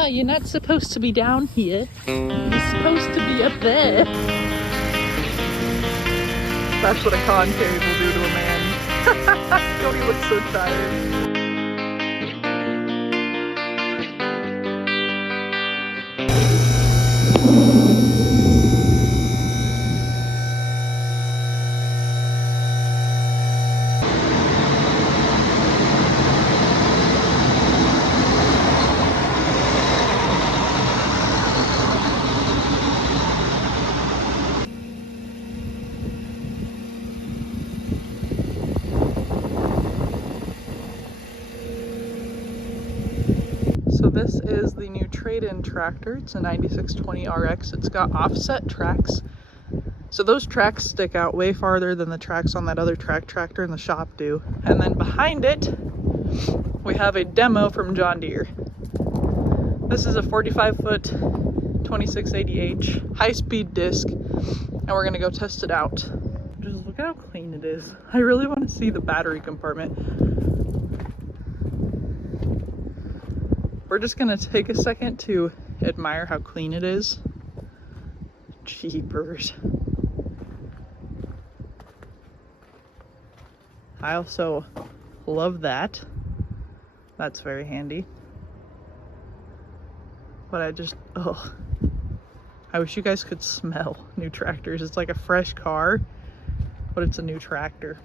No, you're not supposed to be down here. You're supposed to be up there. That's what a concave will do to a man. Don't he look so tired? So this is the new trade-in tractor. It's a 9620 RX. It's got offset tracks. So those tracks stick out way farther than the tracks on that other tractor in the shop do. And then behind it, we have a demo from John Deere. This is a 45-foot 2680H high-speed disc, and we're gonna go test it out. Just look how clean it is. I really want to see the battery compartment. We're just gonna take a second to admire how clean it is. Jeepers. I also love that. That's very handy. But I wish you guys could smell new tractors. It's like a fresh car, but it's a new tractor.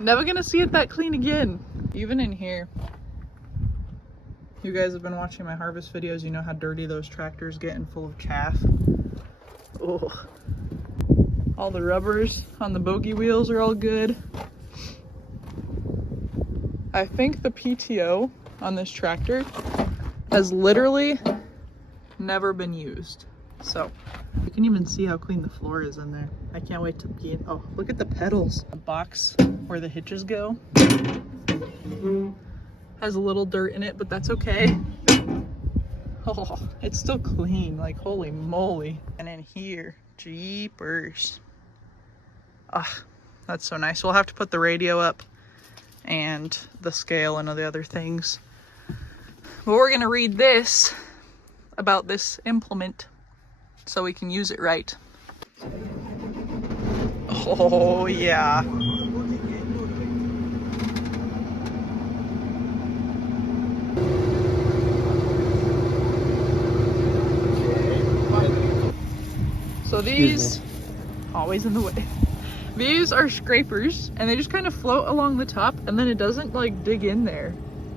Never gonna see it that clean again. Even in here. You guys have been watching my harvest videos, you know how dirty those tractors get and full of chaff. Oh. All the rubbers on the bogey wheels are all good. I think the PTO on this tractor has literally never been used. So you can even see how clean the floor is in there. I can't wait to get, oh, look at the pedals. The box where the hitches go has a little dirt in it, but that's okay. Oh, it's still clean, like holy moly. And in here, jeepers. Ah, that's so nice. We'll have to put the radio up and the scale and all the other things. But we're gonna read this about this implement so we can use it right. Oh yeah. So these, always in the way. These are scrapers and they just kind of float along the top and then it doesn't like dig in there.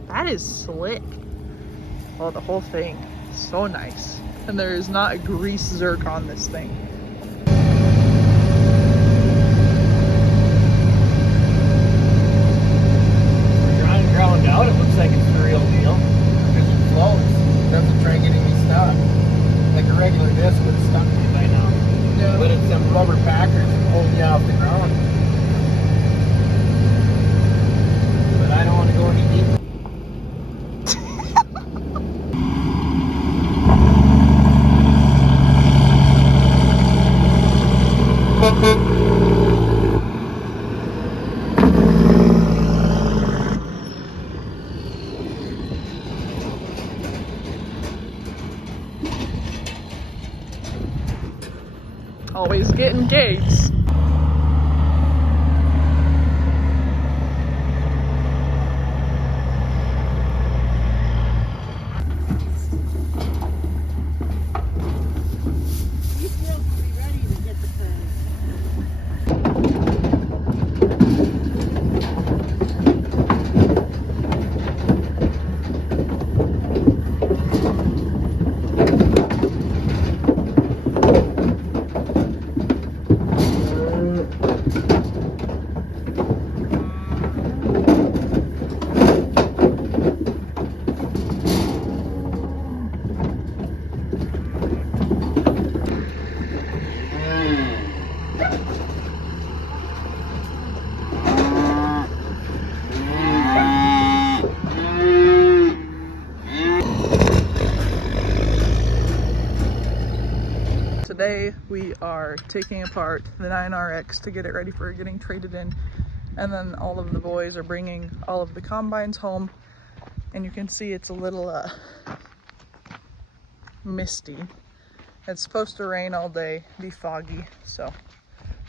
That is slick. Oh, the whole thing, so nice. And there is not a grease zerk on this thing. When you're ground out, it looks like it's the real deal. Because it floats. It doesn't try getting me stuck. Like a regular disc would have stuck me by now. Yeah. But it's them rubber packers that hold you off the ground. But I don't want to go any deeper. Always getting gates. Today we are taking apart the 9RX to get it ready for getting traded in, and then all of the boys are bringing all of the combines home and you can see it's a little misty. It's supposed to rain all day, be foggy, so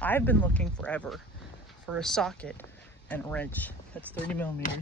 I've been looking forever for a socket and a wrench that's 30 millimeter.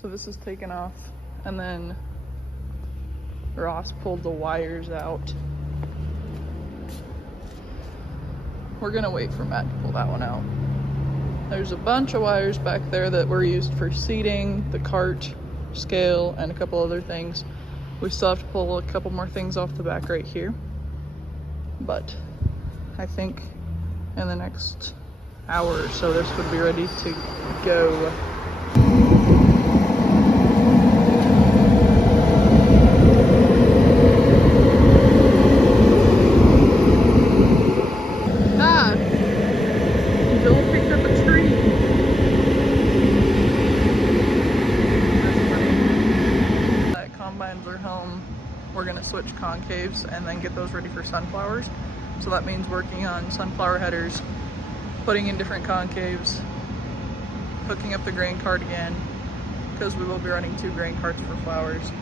So this is taken off, and then Ross pulled the wires out. We're gonna wait for Matt to pull that one out. There's a bunch of wires back there that were used for seating, the cart, scale, and a couple other things. We still have to pull a couple more things off the back right here. But I think in the next hour or so, this would be ready to go. We're gonna switch concaves and then get those ready for sunflowers. So that means working on sunflower headers, putting in different concaves, hooking up the grain cart again, because we will be running 2 grain carts for flowers.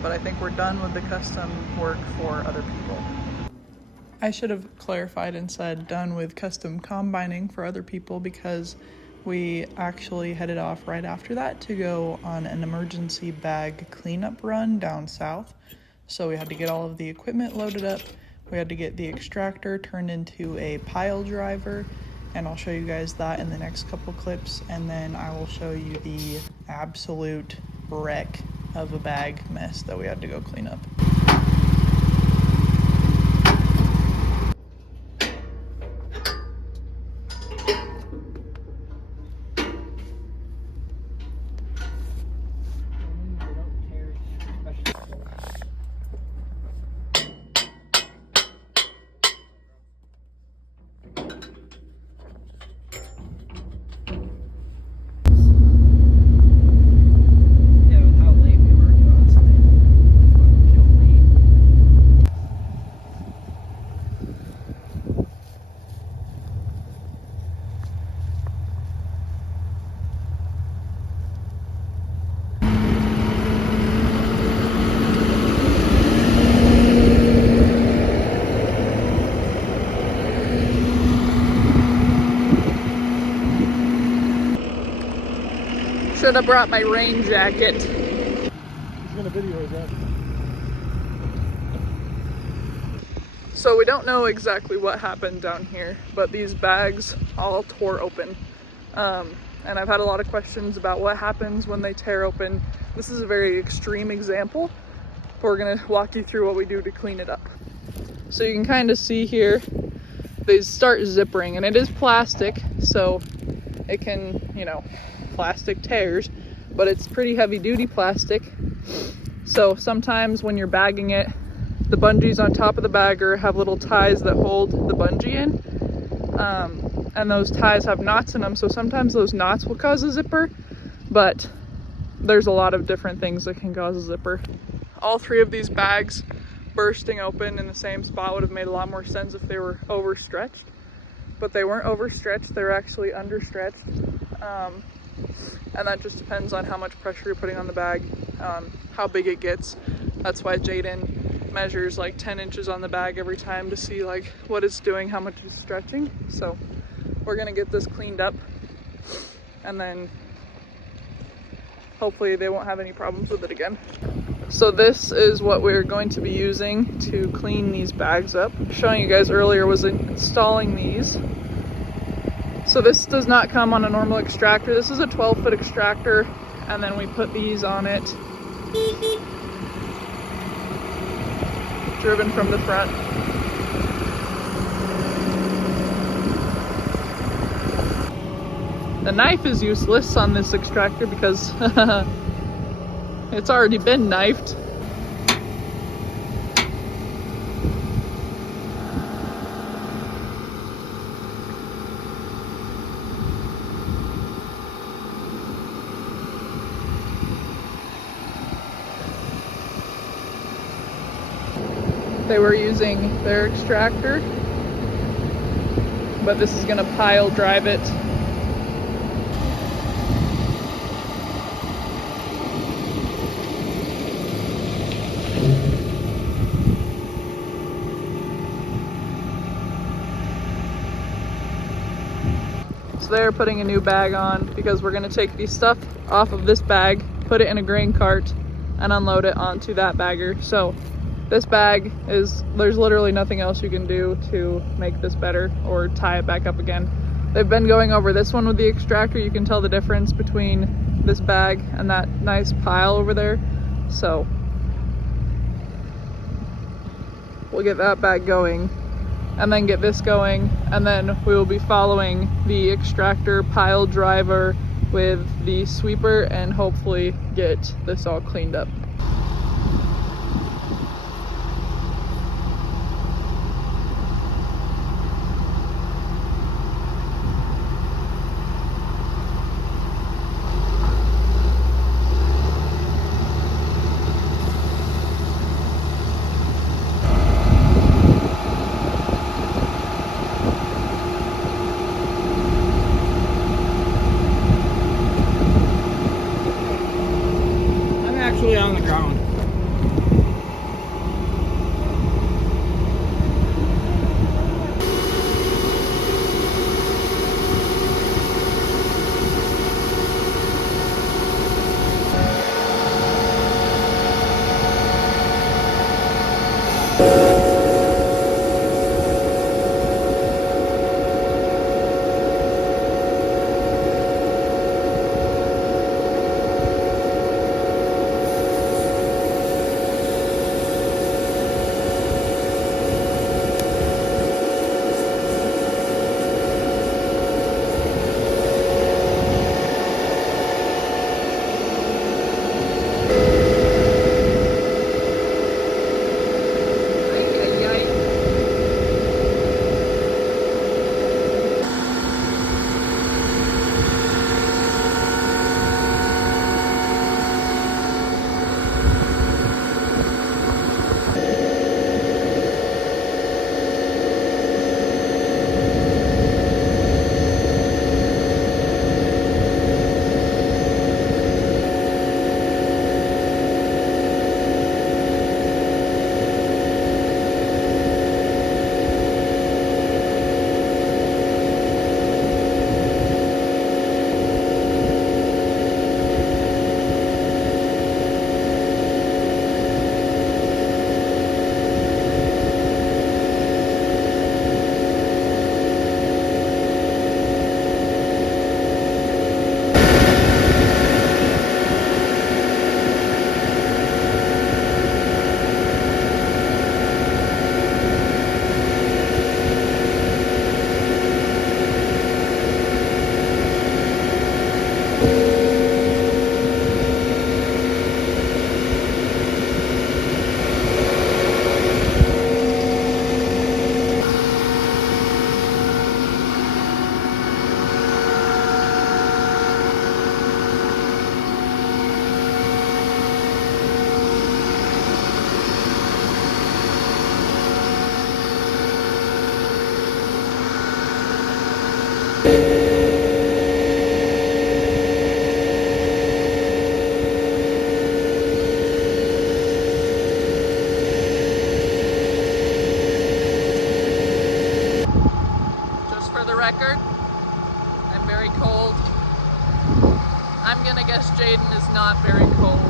But I think we're done with the custom work for other people. I should have clarified and said done with custom combining for other people, because we actually headed off right after that to go on an emergency bag cleanup run down south. So we had to get all of the equipment loaded up. We had to get the extractor turned into a pile driver, and I'll show you guys that in the next couple clips. And then I will show you the absolute wreck of a bag mess that we had to go clean up. brought my rain jacket. He's gonna video that. So we don't know exactly what happened down here, but these bags all tore open. And I've had a lot of questions about what happens when they tear open. This is a very extreme example, but we're gonna walk you through what we do to clean it up. So you can kind of see here, they start zippering, and it is plastic, so it can, you know, plastic tears, but it's pretty heavy duty plastic. So sometimes when you're bagging it, the bungees on top of the bagger have little ties that hold the bungee in. And those ties have knots in them, so sometimes those knots will cause a zipper, but there's a lot of different things that can cause a zipper. All three of these bags bursting open in the same spot would have made a lot more sense if they were overstretched, but they weren't overstretched, they were actually understretched. And that just depends on how much pressure you're putting on the bag, how big it gets. That's why Jaden measures like 10 inches on the bag every time to see like what it's doing, how much it's stretching. So we're gonna get this cleaned up, and then hopefully they won't have any problems with it again. So this is what we're going to be using to clean these bags up. Showing you guys earlier was installing these. So this does not come on a normal extractor. This is a 12-foot extractor, and then we put these on it, driven from the front. The knife is useless on this extractor because it's already been knifed. They were using their extractor, but this is gonna pile drive it. So they're putting a new bag on because we're gonna take the stuff off of this bag, put it in a grain cart, and unload it onto that bagger. So this bag is, there's literally nothing else you can do to make this better or tie it back up again. They've been going over this one with the extractor. You can tell the difference between this bag and that nice pile over there. So we'll get that bag going and then get this going, and then we will be following the extractor pile driver with the sweeper and hopefully get this all cleaned up. I'm actually on the Jaden is not very cold.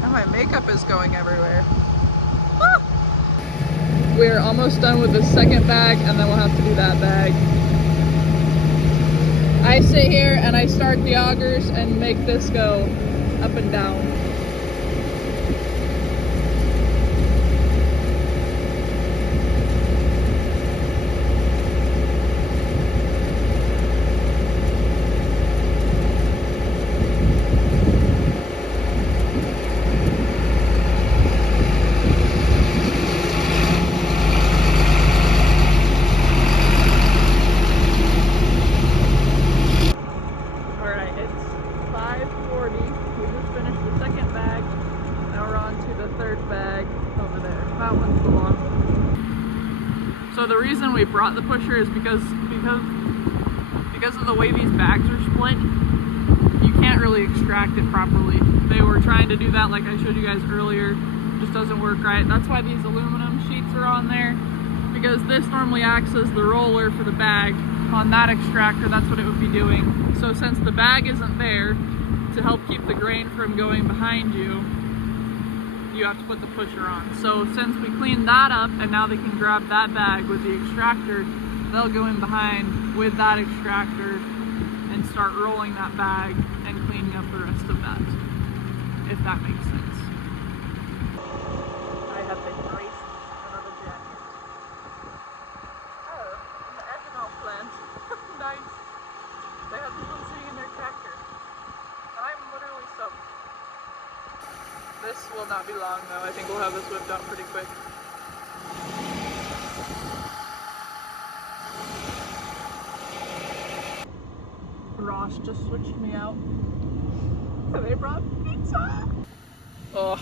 Now my makeup is going everywhere. Ah! We're almost done with the second bag and then we'll have to do that bag. I sit here and I start the augers and make this go up and down. So the reason we brought the pusher is because of the way these bags are split, you can't really extract it properly. They were trying to do that like I showed you guys earlier, just doesn't work right. That's why these aluminum sheets are on there, because this normally acts as the roller for the bag. On that extractor, that's what it would be doing. So since the bag isn't there to help keep the grain from going behind you, you have to put the pusher on. So since we cleaned that up and now they can grab that bag with the extractor, they'll go in behind with that extractor and start rolling that bag and cleaning up the rest of that, if that makes sense. I have been graced another jacket. Oh, the ethanol plant. Nice. They have people sitting in their tractor. And I'm literally soaked. This will not be long though. I think we'll have this whipped out pretty quick. Ross just switched me out. They brought pizza! Oh,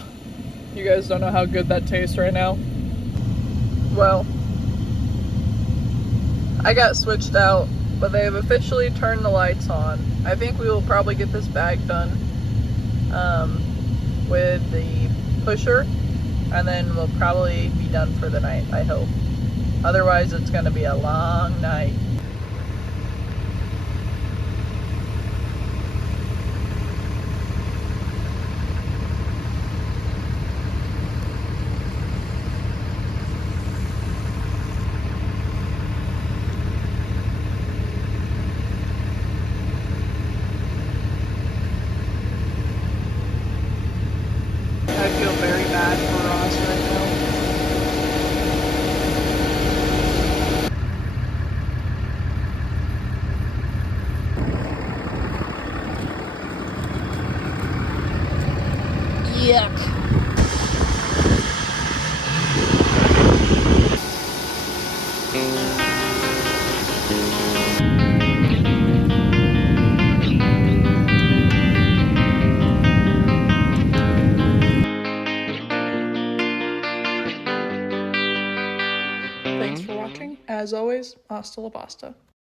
you guys don't know how good that tastes right now. Well, I got switched out, but they have officially turned the lights on. I think we will probably get this bag done with the pusher, and then we'll probably be done for the night, I hope. Otherwise, it's gonna be a long night. I feel very bad for Ross right now. Yuck. Thanks for watching. As always, hasta la pasta.